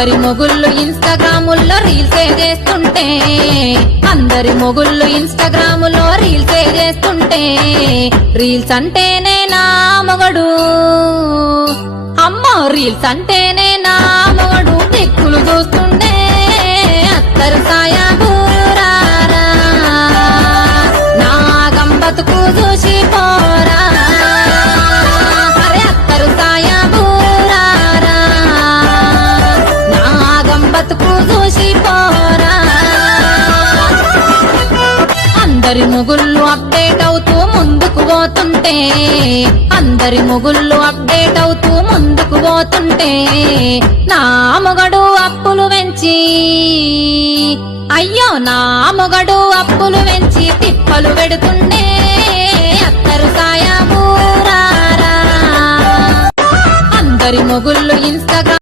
అందరి మొగుళ్ళు ఇన్స్టాగ్రాముల్లో రీల్సే చేస్తుంటే అందరి మొగుళ్ళు ఇన్స్టాగ్రాములో రీల్సే చేస్తుంటే రీల్స్ అంటేనే నా మొగడు అమ్మో రీల్స్ అంటేనే నా మొగడు దిక్కులు చూస్తుండే అత్తరు సాయబూరారా నా గంబతుకు చూసి పోరా అరే అత్తరు సాయబూరారా నా గంబతుకు చూసి పోరా అందరి మొగుళ్ళు అప్డేట్ అవుతూ ముందుకు పోతుంటే అందరి మొగుళ్ళు అప్డేట్ అవుతూ ముందుకు పోతుంటే నా మొగడు అప్పులు వెంచి అయ్యో నా మొగడు అప్పులు వెంచి తిప్పలు పెడుతుండే అత్తరు సాయబూరారా అందరి మొగుళ్ళు